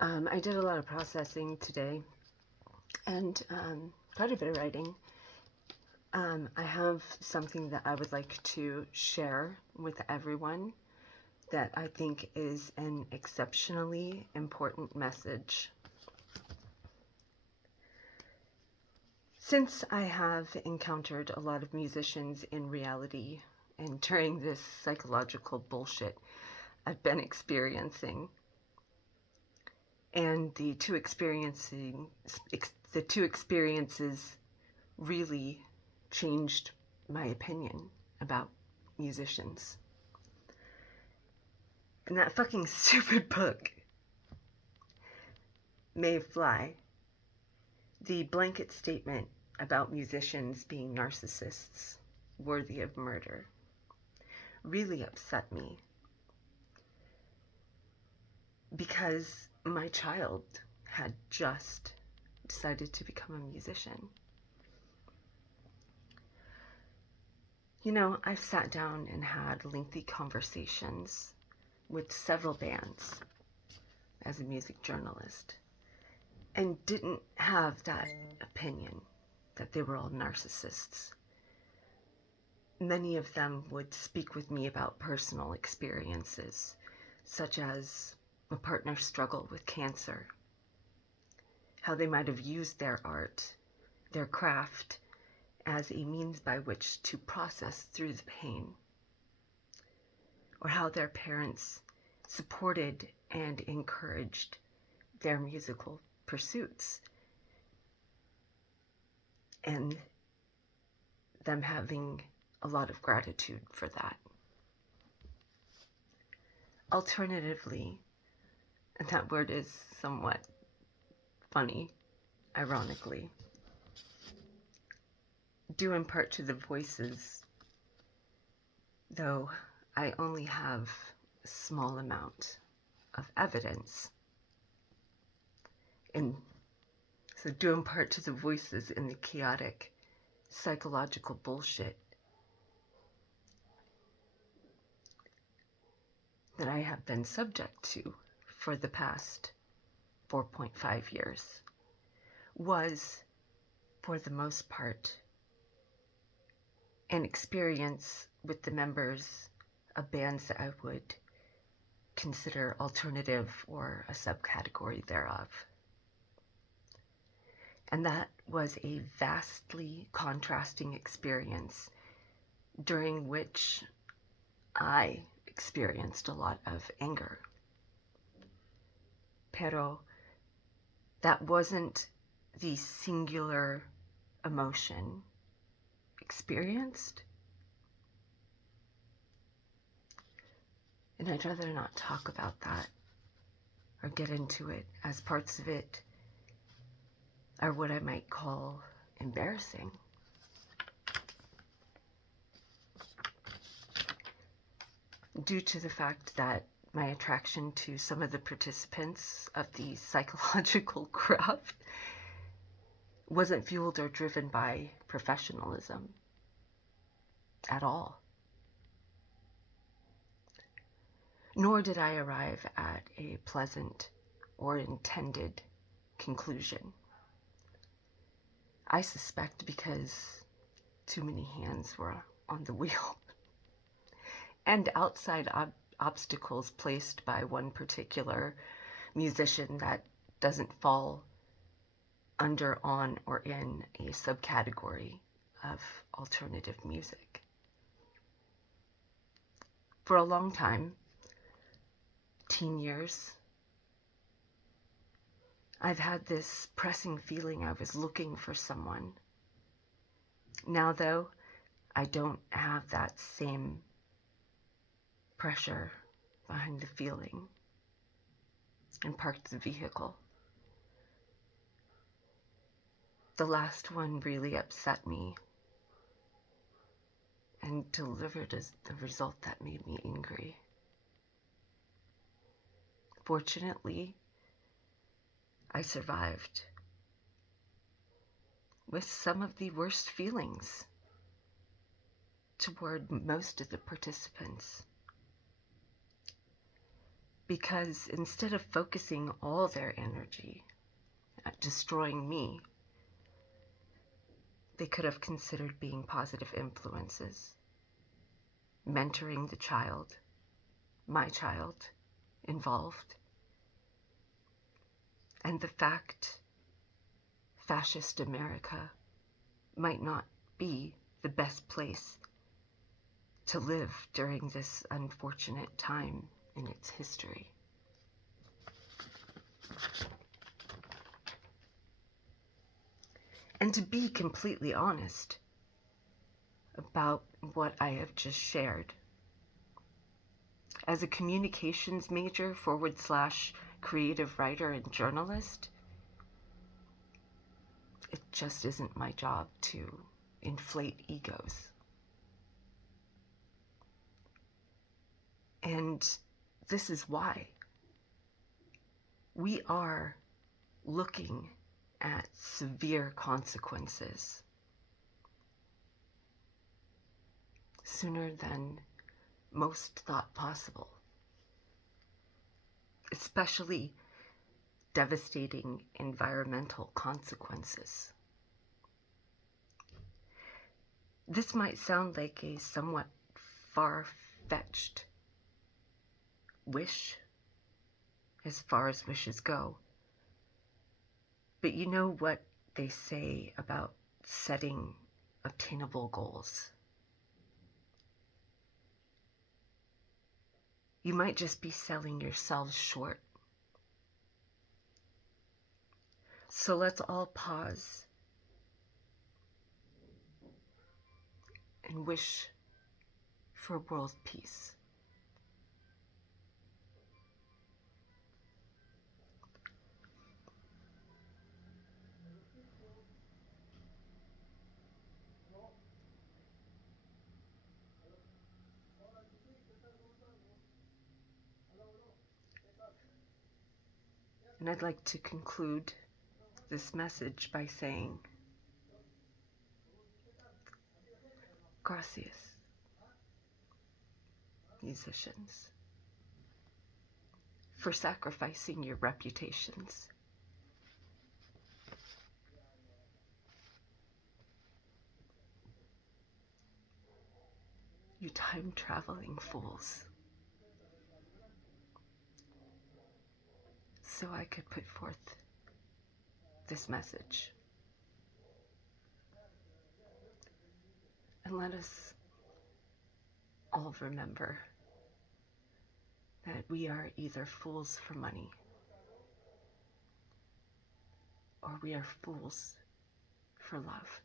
I did a lot of processing today and quite a bit of writing. I have something that I would like to share with everyone that I think is an exceptionally important message. Since I have encountered a lot of musicians in reality and during this psychological bullshit I've been experiencing, and the two experiences really changed my opinion about musicians. And that fucking stupid book, May Fly, the blanket statement about musicians being narcissists worthy of murder, really upset me because my child had just decided to become a musician. You know, I've sat down and had lengthy conversations with several bands as a music journalist and didn't have that opinion that they were all narcissists. Many of them would speak with me about personal experiences, such as a partner's struggle with cancer, how they might have used their art, their craft, as a means by which to process through the pain, or how their parents supported and encouraged their musical pursuits, and them having a lot of gratitude for that. Alternatively, and that word is somewhat funny, ironically, due in part to the voices, though I only have a small amount of evidence. And so due in part to the voices in the chaotic psychological bullshit that I have been subject to for the past 4.5 years, was, for the most part, an experience with the members of bands that I would consider alternative or a subcategory thereof. And that was a vastly contrasting experience during which I experienced a lot of anger. Pero that wasn't the singular emotion experienced. And I'd rather not talk about that or get into it, as parts of it are what I might call embarrassing. Due to the fact that my attraction to some of the participants of the psychological craft wasn't fueled or driven by professionalism at all. Nor did I arrive at a pleasant or intended conclusion. I suspect because too many hands were on the wheel and outside obstacles placed by one particular musician that doesn't fall under, on, or in a subcategory of alternative music. For a long time, teen years, I've had this pressing feeling I was looking for someone. Now, though, I don't have that same pressure behind the feeling and parked the vehicle. The last one really upset me and delivered as the result that made me angry. Fortunately, I survived with some of the worst feelings toward most of the participants. Because instead of focusing all their energy at destroying me, they could have considered being positive influences, mentoring the child, my child, involved. And the fact fascist America might not be the best place to live during this unfortunate time in its history. And to be completely honest about what I have just shared, as a communications major / creative writer and journalist, it just isn't my job to inflate egos. And this is why we are looking at severe consequences sooner than most thought possible, especially devastating environmental consequences. This might sound like a somewhat far-fetched wish, as far as wishes go, but you know what they say about setting obtainable goals. You might just be selling yourselves short. So let's all pause and wish for world peace. And I'd like to conclude this message by saying, gracias, musicians, for sacrificing your reputations. You time-traveling fools. So I could put forth this message. And let us all remember that we are either fools for money or we are fools for love.